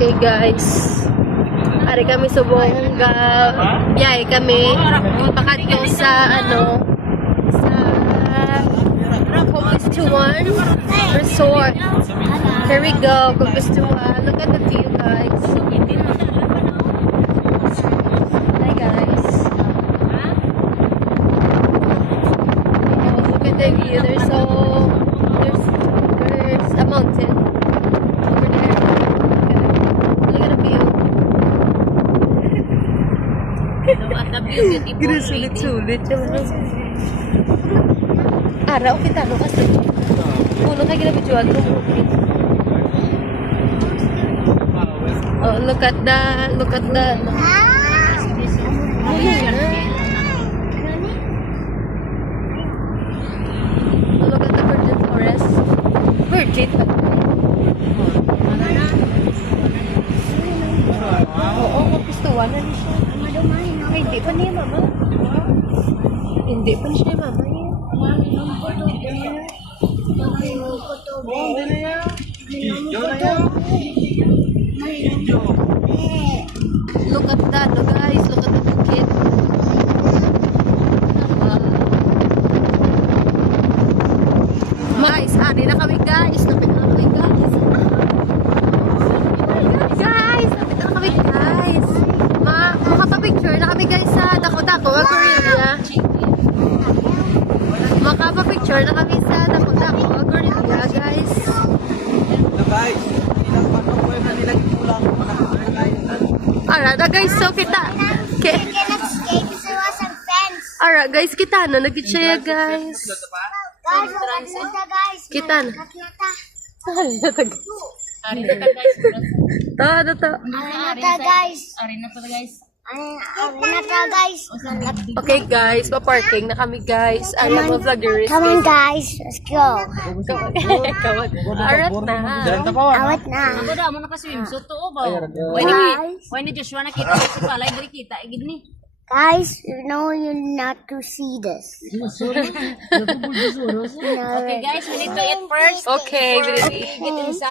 Okay guys, ari kami subong biyahe kami pakadto sa sa Kugustuan Resort. Here we go, Kugustuan. Look at the view guys. Hi guys. Oh, look at the view. There's a mountain over there. Look at the view. Sulit-sulit araw kita no kasi puno kayo ginabidyoan ko. Oh, look at the look at the virgin forest. Virgin. Oo, kapistuan na niya siya. Ay, hindi pa niya mama. Hindi pa siya mama niya. Look at that, no guys. Look at the bukid. Guys, ari na kami guys. Lapit na kami guys. Guys, lapit na kami guys. Makapapicture na kami guys sa Dako-Dako, Korea. Makapapicture na kami sa Dako-Dako, Korea guys. Alright guys, so kita. Alright guys, kita na nag-cheya guys. Kita na. Okay guys, pa-parking na kami guys. Alam mo vloggers. Come on guys, let's go. Arat na. Awat na. Ako daw mo naka-swimsuit to ba? Why ni Joshua nakita si Palay diri kita igid ni. Guys, you know you're not to see this. Okay guys, we need to eat first. Okay, Get inside.